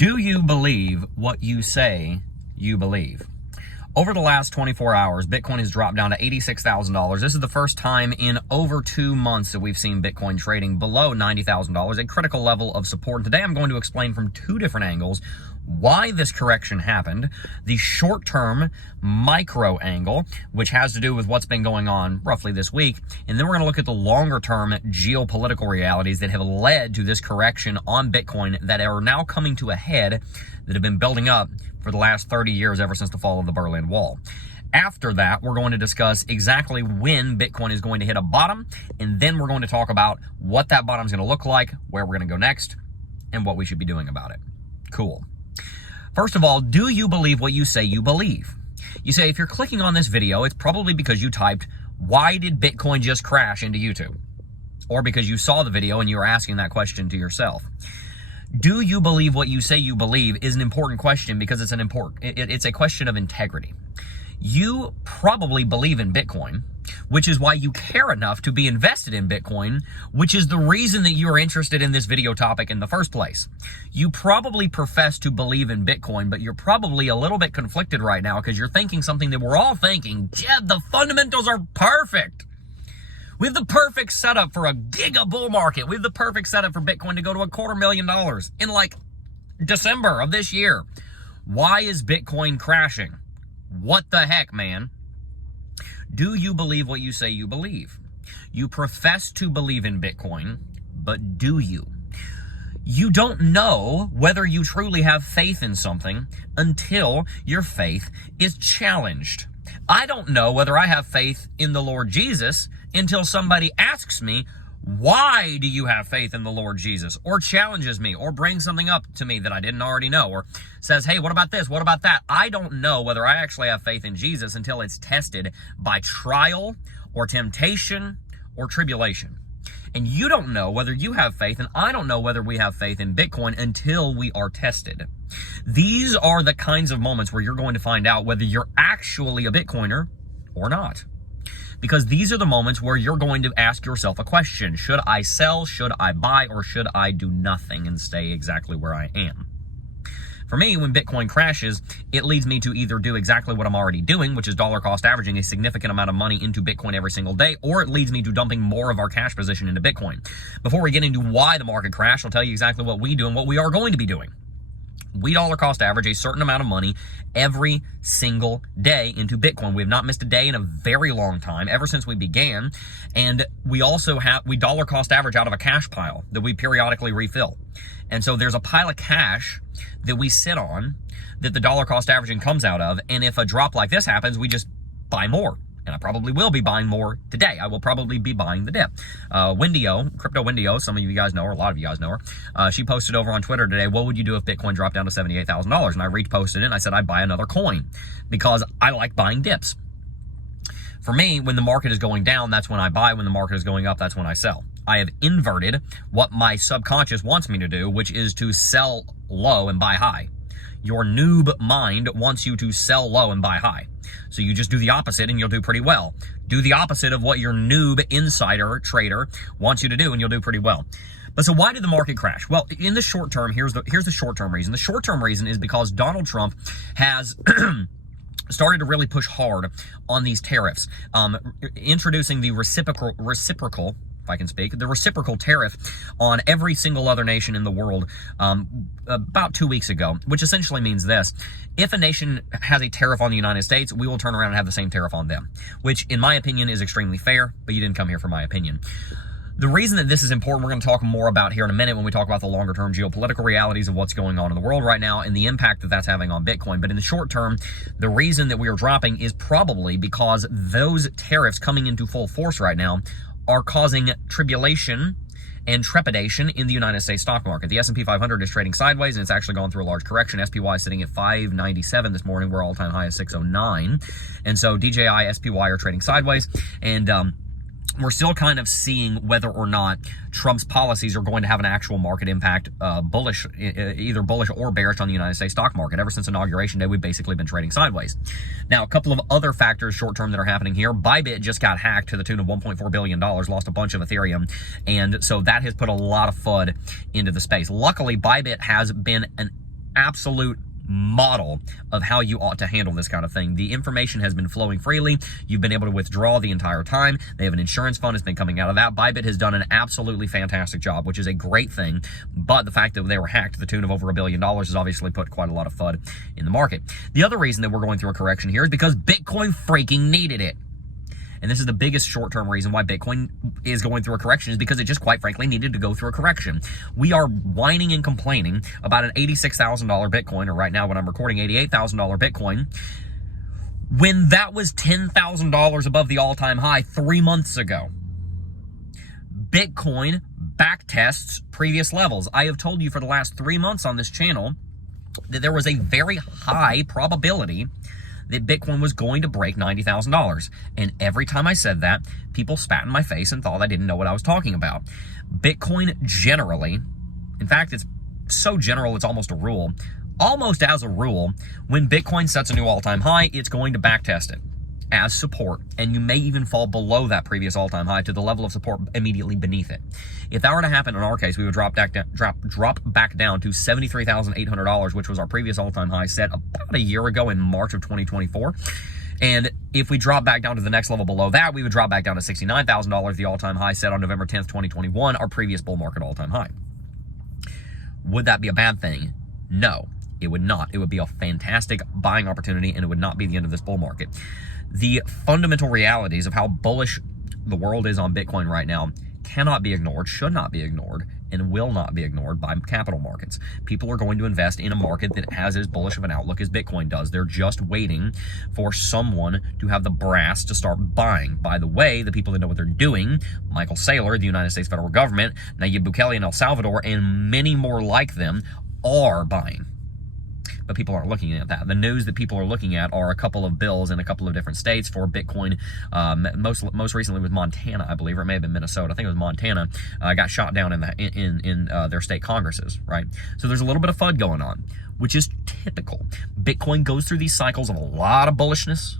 Do you believe what you say you believe? Over the last 24 hours, Bitcoin has dropped down to $86,000. This is the first time in over 2 months that we've seen Bitcoin trading below $90,000, a critical level of support. And today I'm going to explain from 2 different angles why this correction happened, the short-term micro angle, which has to do with what's been going on roughly this week, and then we're going to look at the longer-term geopolitical realities that have led to this correction on Bitcoin that are now coming to a head, that have been building up for the last 30 years ever since the fall of the Berlin Wall. After that, we're going to discuss exactly when Bitcoin is going to hit a bottom, and then we're going to talk about what that bottom is going to look like, where we're going to go next, and what we should be doing about it. Cool. First of all, do you believe what you say you believe? You say, if you're clicking on this video, it's probably because you typed, why did Bitcoin just crash, into YouTube? Or because you saw the video and you were asking that question to yourself. Do you believe what you say you believe is an important question because it's it's a question of integrity. You probably believe in Bitcoin, which is why you care enough to be invested in Bitcoin, which is the reason that you are interested in this video topic in the first place. You probably profess to believe in Bitcoin, but you're probably a little bit conflicted right now because you're thinking something that we're all thinking. Jeb, the fundamentals are perfect. We have the perfect setup for a giga bull market. We have the perfect setup for Bitcoin to go to $250,000 in like December of this year. Why is Bitcoin crashing? What the heck, man? Do you believe what you say you believe? You profess to believe in Bitcoin, but do you? You don't know whether you truly have faith in something until your faith is challenged. I don't know whether I have faith in the Lord Jesus until somebody asks me, why do you have faith in the Lord Jesus? Or challenges me, or brings something up to me that I didn't already know, or says, hey, what about this? What about that? I don't know whether I actually have faith in Jesus until it's tested by trial, or temptation, or tribulation. And you don't know whether you have faith, and I don't know whether we have faith in Bitcoin until we are tested. These are the kinds of moments where you're going to find out whether you're actually a Bitcoiner or not. Because these are the moments where you're going to ask yourself a question. Should I sell? Should I buy? Or should I do nothing and stay exactly where I am? For me, when Bitcoin crashes, it leads me to either do exactly what I'm already doing, which is dollar cost averaging a significant amount of money into Bitcoin every single day, or it leads me to dumping more of our cash position into Bitcoin. Before we get into why the market crashed, I'll tell you exactly what we do and what we are going to be doing. We dollar cost average a certain amount of money every single day into Bitcoin. We have not missed a day in a very long time, ever since we began. And we also we dollar cost average out of a cash pile that we periodically refill. And so there's a pile of cash that we sit on that the dollar cost averaging comes out of. And if a drop like this happens, we just buy more. And I probably will be buying more today. I will probably be buying the dip. Crypto Wendio, some of you guys know her, a lot of you guys know her. She posted over on Twitter today, what would you do if Bitcoin dropped down to $78,000? And I reposted it and I said I'd buy another coin because I like buying dips. For me, when the market is going down, that's when I buy. When the market is going up, that's when I sell. I have inverted what my subconscious wants me to do, which is to sell low and buy high. Your noob mind wants you to sell low and buy high. So you just do the opposite and you'll do pretty well. Do the opposite of what your noob insider trader wants you to do and you'll do pretty well. But so why did the market crash? Well, in the short term, here's the short-term reason. The short-term reason is because Donald Trump has started to really push hard on these tariffs, introducing the reciprocal, if I can speak, the reciprocal tariff on every single other nation in the world about 2 weeks ago, which essentially means this. If a nation has a tariff on the United States, we will turn around and have the same tariff on them, which in my opinion is extremely fair, but you didn't come here for my opinion. The reason that this is important, we're going to talk more about here in a minute when we talk about the longer term geopolitical realities of what's going on in the world right now and the impact that that's having on Bitcoin. But in the short term, the reason that we are dropping is probably because those tariffs coming into full force right now are causing tribulation and trepidation in the United States stock market. The S&P 500 is trading sideways, and it's actually gone through a large correction. SPY is sitting at 597 this morning. We're all-time high at 609. And so DJI, SPY are trading sideways, and we're still kind of seeing whether or not Trump's policies are going to have an actual market impact, bullish, either bullish or bearish on the United States stock market. Ever since Inauguration Day, we've basically been trading sideways. Now, a couple of other factors short-term that are happening here. Bybit just got hacked to the tune of $1.4 billion, lost a bunch of Ethereum, and so that has put a lot of FUD into the space. Luckily, Bybit has been an absolute model of how you ought to handle this kind of thing. The information has been flowing freely. You've been able to withdraw the entire time. They have an insurance fund that's been coming out of that. Bybit has done an absolutely fantastic job, which is a great thing. But the fact that they were hacked to the tune of over $1 billion has obviously put quite a lot of FUD in the market. The other reason that we're going through a correction here is because Bitcoin freaking needed it. And this is the biggest short-term reason why Bitcoin is going through a correction, is because it just quite frankly needed to go through a correction. We are whining and complaining about an $86,000 Bitcoin, or right now when I'm recording, $88,000 Bitcoin, when that was $10,000 above the all-time high 3 months ago. Bitcoin backtests previous levels. I have told you for the last 3 months on this channel that there was a very high probability that Bitcoin was going to break $90,000. And every time I said that, people spat in my face and thought I didn't know what I was talking about. Bitcoin generally, in fact, it's so general, it's almost a rule. Almost as a rule, when Bitcoin sets a new all-time high, it's going to backtest it as support, and you may even fall below that previous all-time high to the level of support immediately beneath it. If that were to happen in our case, we would drop back down to $73,800, which was our previous all-time high set about a year ago in March of 2024. And if we drop back down to the next level below that, we would drop back down to $69,000, the all-time high set on November 10th, 2021, our previous bull market all-time high. Would that be a bad thing? No, it would not. It would be a fantastic buying opportunity, and it would not be the end of this bull market. The fundamental realities of how bullish the world is on Bitcoin right now cannot be ignored, should not be ignored, and will not be ignored by capital markets. People are going to invest in a market that has as bullish of an outlook as Bitcoin does. They're just waiting for someone to have the brass to start buying. By the way, the people that know what they're doing, Michael Saylor, the United States federal government, Nayib Bukele in El Salvador, and many more like them are buying. But people aren't looking at that. The news that people are looking at are a couple of bills in a couple of different states for Bitcoin. Most recently was Montana, I believe, or it may have been Minnesota. I think it was Montana. Got shot down in their state congresses, right? So there's a little bit of FUD going on, which is typical. Bitcoin goes through these cycles of a lot of bullishness,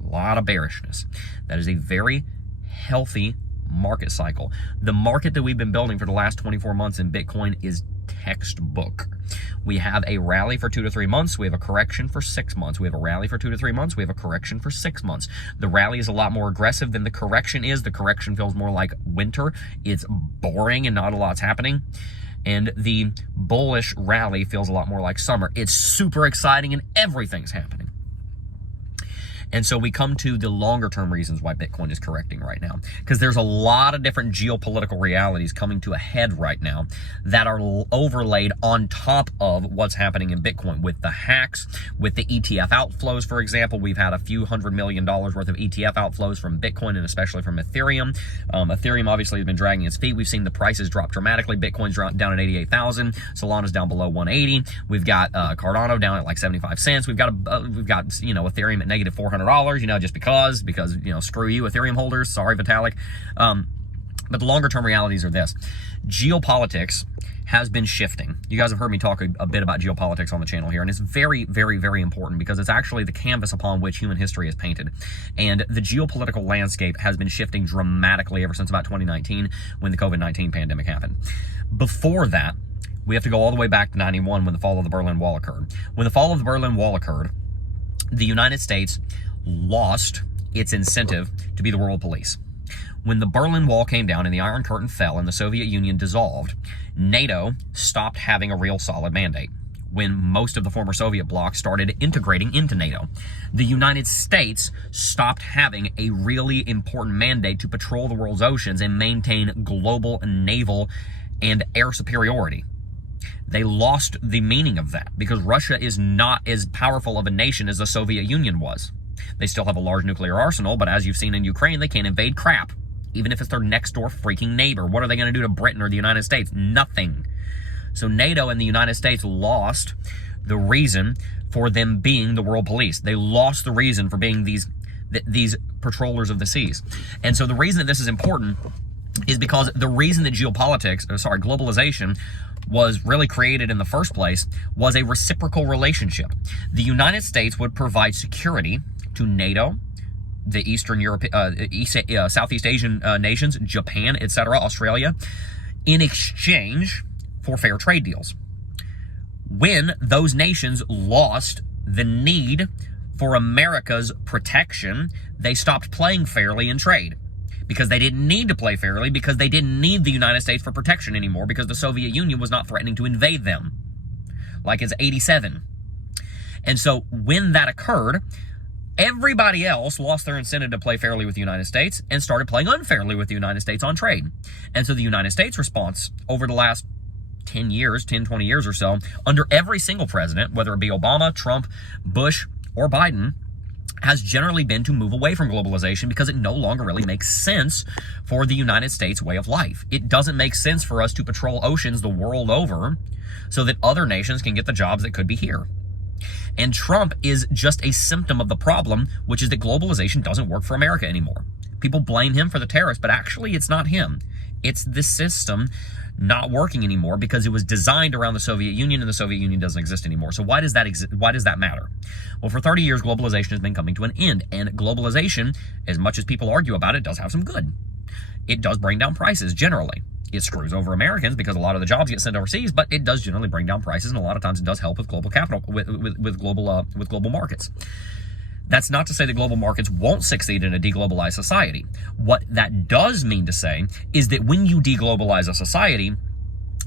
a lot of bearishness. That is a very healthy market cycle. The market that we've been building for the last 24 months in Bitcoin is textbook. We have a rally for 2 to 3 months. We have a correction for 6 months. We have a rally for 2 to 3 months. We have a correction for 6 months. The rally is a lot more aggressive than the correction is. The correction feels more like winter. It's boring and not a lot's happening. And the bullish rally feels a lot more like summer. It's super exciting and everything's happening. And so we come to the longer term reasons why Bitcoin is correcting right now, because there's a lot of different geopolitical realities coming to a head right now that are overlaid on top of what's happening in Bitcoin with the hacks, with the ETF outflows. For example, we've had a few $100 million worth of ETF outflows from Bitcoin and especially from Ethereum. Ethereum obviously has been dragging its feet. We've seen the prices drop dramatically. Bitcoin's down at 88,000. Solana's down below 180. We've got Cardano down at like 75 cents. We've got Ethereum at negative $400. Just because, screw you, Ethereum holders. Sorry, Vitalik. But the longer term realities are this. Geopolitics has been shifting. You guys have heard me talk a bit about geopolitics on the channel here, and it's very, very, very important because it's actually the canvas upon which human history is painted. And the geopolitical landscape has been shifting dramatically ever since about 2019 when the COVID-19 pandemic happened. Before that, we have to go all the way back to 91 when the fall of the Berlin Wall occurred. When the fall of the Berlin Wall occurred, the United States lost its incentive to be the world police. When the Berlin Wall came down and the Iron Curtain fell and the Soviet Union dissolved, NATO stopped having a real solid mandate. When most of the former Soviet bloc started integrating into NATO, the United States stopped having a really important mandate to patrol the world's oceans and maintain global naval and air superiority. They lost the meaning of that because Russia is not as powerful of a nation as the Soviet Union was. They still have a large nuclear arsenal, but as you've seen in Ukraine, they can't invade crap, even if it's their next door freaking neighbor. What are they going to do to Britain or the United States? Nothing. So NATO and the United States lost the reason for them being the world police. They lost the reason for being these patrollers of the seas. And so the reason that this is important is because the reason that globalization was really created in the first place was a reciprocal relationship. The United States would provide security to NATO, the Eastern Europe, Southeast Asian nations, Japan, etc., Australia, in exchange for fair trade deals. When those nations lost the need for America's protection, they stopped playing fairly in trade because they didn't need to play fairly, because they didn't need the United States for protection anymore, because the Soviet Union was not threatening to invade them like it's 87. And so when that occurred, everybody else lost their incentive to play fairly with the United States and started playing unfairly with the United States on trade. And so the United States response over the last 10 years, 10, 20 years or so, under every single president, whether it be Obama, Trump, Bush, or Biden, has generally been to move away from globalization because it no longer really makes sense for the United States way of life. It doesn't make sense for us to patrol oceans the world over so that other nations can get the jobs that could be here. And Trump is just a symptom of the problem, which is that globalization doesn't work for America anymore. People blame him for the tariffs, but actually it's not him. It's the system not working anymore because it was designed around the Soviet Union, and the Soviet Union doesn't exist anymore. So why does that matter? Well, for 30 years, globalization has been coming to an end, and globalization, as much as people argue about it, does have some good. It does bring down prices generally. It screws over Americans because a lot of the jobs get sent overseas, but it does generally bring down prices, and a lot of times it does help with global capital, with global markets. That's not to say that global markets won't succeed in a deglobalized society. What that does mean to say is that when you deglobalize a society,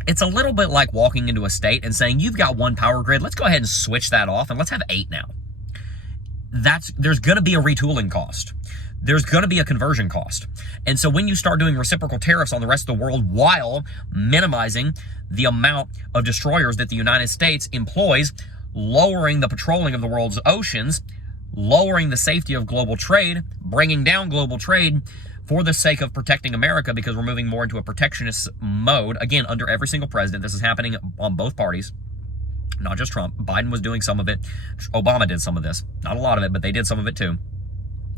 it's a little bit like walking into a state and saying, you've got one power grid, let's go ahead and switch that off and let's have 8 now. There's going to be a retooling cost. There's going to be a conversion cost. And so when you start doing reciprocal tariffs on the rest of the world while minimizing the amount of destroyers that the United States employs, lowering the patrolling of the world's oceans, lowering the safety of global trade, bringing down global trade for the sake of protecting America, because we're moving more into a protectionist mode. Again, under every single president, this is happening on both parties, not just Trump. Biden was doing some of it. Obama did some of this. Not a lot of it, but they did some of it too.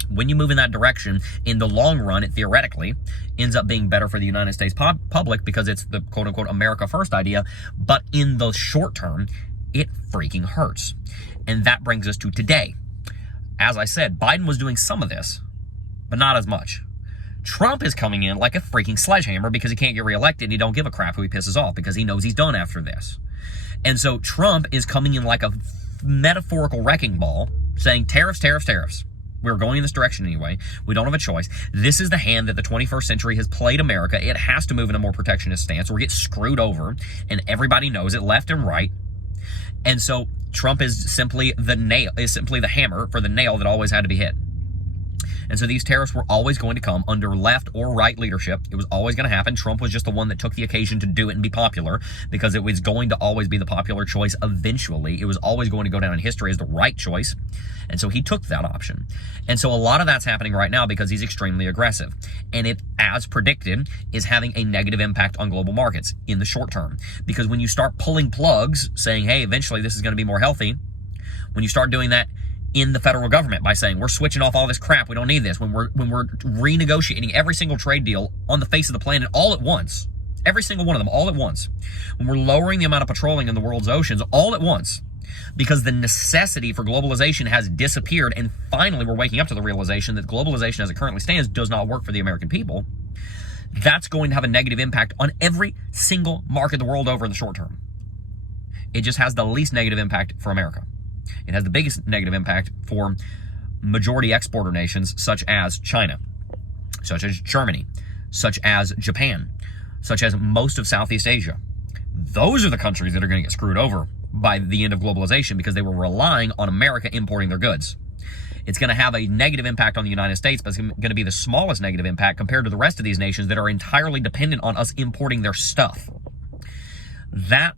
When you move in that direction, in the long run, it theoretically ends up being better for the United States public because it's the quote-unquote America first idea. But in the short term, it freaking hurts. And that brings us to today. As I said, Biden was doing some of this, but not as much. Trump is coming in like a freaking sledgehammer because he can't get reelected, and he don't give a crap who he pisses off because he knows he's done after this. And so Trump is coming in like a metaphorical wrecking ball saying tariffs, tariffs, tariffs. We're going in this direction anyway. We don't have a choice. This is the hand that the 21st century has played America. It has to move in a more protectionist stance or get screwed over, and everybody knows it left and right. And so Trump is simply the hammer for the nail that always had to be hit. And so these tariffs were always going to come under left or right leadership. It was always going to happen. Trump was just the one that took the occasion to do it and be popular because it was going to always be the popular choice eventually. It was always going to go down in history as the right choice. And so he took that option. And so a lot of that's happening right now because he's extremely aggressive. And it, as predicted, is having a negative impact on global markets in the short term. Because when you start pulling plugs, saying, hey, eventually this is going to be more healthy, when you start doing that in the federal government by saying we're switching off all this crap, we don't need this, when we're renegotiating every single trade deal on the face of the planet all at once, every single one of them all at once, when we're lowering the amount of patrolling in the world's oceans all at once, because the necessity for globalization has disappeared, and finally we're waking up to the realization that globalization as it currently stands does not work for the American people, that's going to have a negative impact on every single market the world over in the short term. It just has the least negative impact for America. It has the biggest negative impact for majority exporter nations such as China, such as Germany, such as Japan, such as most of Southeast Asia. Those are the countries that are going to get screwed over by the end of globalization because they were relying on America importing their goods. It's going to have a negative impact on the United States, but it's going to be the smallest negative impact compared to the rest of these nations that are entirely dependent on us importing their stuff. That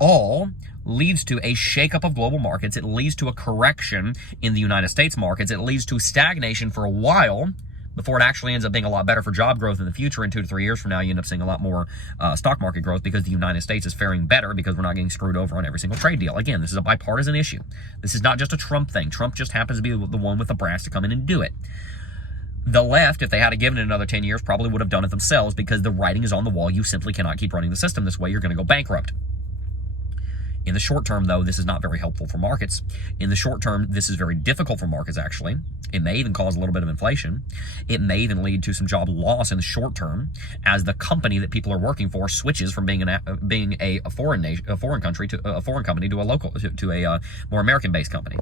all leads to a shakeup of global markets. It leads to a correction in the United States markets. It leads to stagnation for a while before it actually ends up being a lot better for job growth in the future. In 2 to 3 years from now, you end up seeing a lot more stock market growth because the United States is faring better because we're not getting screwed over on every single trade deal. Again, this is a bipartisan issue. This is not just a Trump thing. Trump just happens to be the one with the brass to come in and do it. The left, if they had given it another 10 years, probably would have done it themselves because the writing is on the wall. You simply cannot keep running the system this way. You're going to go bankrupt. In the short term, though, this is not very helpful for markets. In the short term, this is very difficult for markets, actually. It may even cause a little bit of inflation. It may even lead to some job loss in the short term as the company that people are working for switches from being a foreign country to a foreign company to a more American-based company.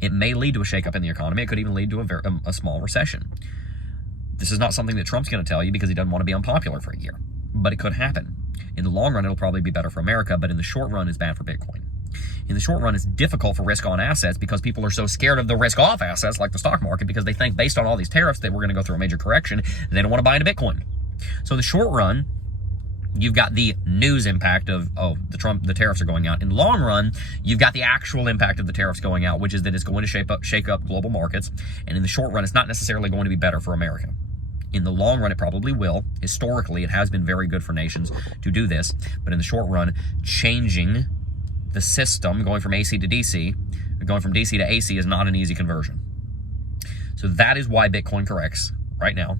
It may lead to a shakeup in the economy. It could even lead to a small recession. This is not something that Trump's going to tell you because he doesn't want to be unpopular for a year, but it could happen. In the long run, it'll probably be better for America, but in the short run, it's bad for Bitcoin. In the short run, it's difficult for risk-on assets because people are so scared of the risk-off assets like the stock market because they think based on all these tariffs that we're going to go through a major correction and they don't want to buy into Bitcoin. So in the short run, you've got the news impact of, the tariffs are going out. In the long run, you've got the actual impact of the tariffs going out, which is that it's going to shake up global markets. And in the short run, it's not necessarily going to be better for America. In the long run, it probably will. Historically, it has been very good for nations to do this. But in the short run, changing the system, going from AC to DC, going from DC to AC is not an easy conversion. So that is why Bitcoin corrects right now.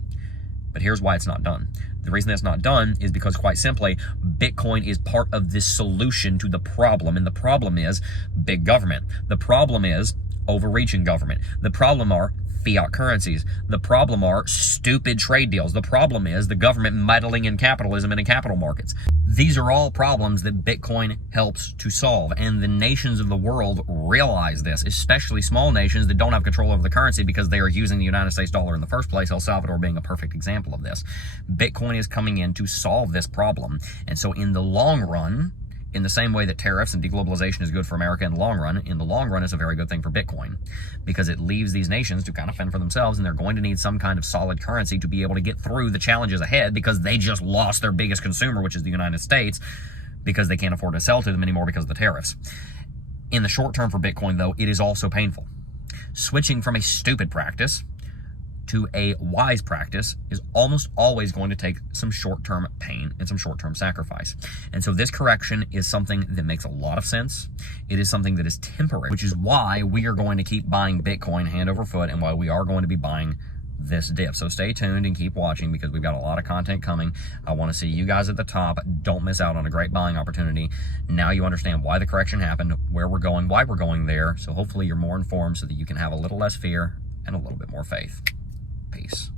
But here's why it's not done. The reason that's not done is because, quite simply, Bitcoin is part of this solution to the problem. And the problem is big government. The problem is overreaching government. The problem are fiat currencies. The problem are stupid trade deals. The problem is the government meddling in capitalism and in capital markets. These are all problems that Bitcoin helps to solve, and the nations of the world realize this, especially small nations that don't have control over the currency because they are using the United States dollar in the first place, El Salvador being a perfect example of this. Bitcoin is coming in to solve this problem, and so in the long run, in the same way that tariffs and deglobalization is good for America in the long run it's a very good thing for Bitcoin because it leaves these nations to kind of fend for themselves, and they're going to need some kind of solid currency to be able to get through the challenges ahead because they just lost their biggest consumer, which is the United States, because they can't afford to sell to them anymore because of the tariffs. In the short term for Bitcoin, though, it is also painful. Switching from a stupid practice to a wise practice is almost always going to take some short-term pain and some short-term sacrifice. And so this correction is something that makes a lot of sense. It is something that is temporary, which is why we are going to keep buying Bitcoin hand over foot and why we are going to be buying this dip. So stay tuned and keep watching because we've got a lot of content coming. I want to see you guys at the top. Don't miss out on a great buying opportunity. Now you understand why the correction happened, where we're going, why we're going there. So hopefully you're more informed so that you can have a little less fear and a little bit more faith. Peace.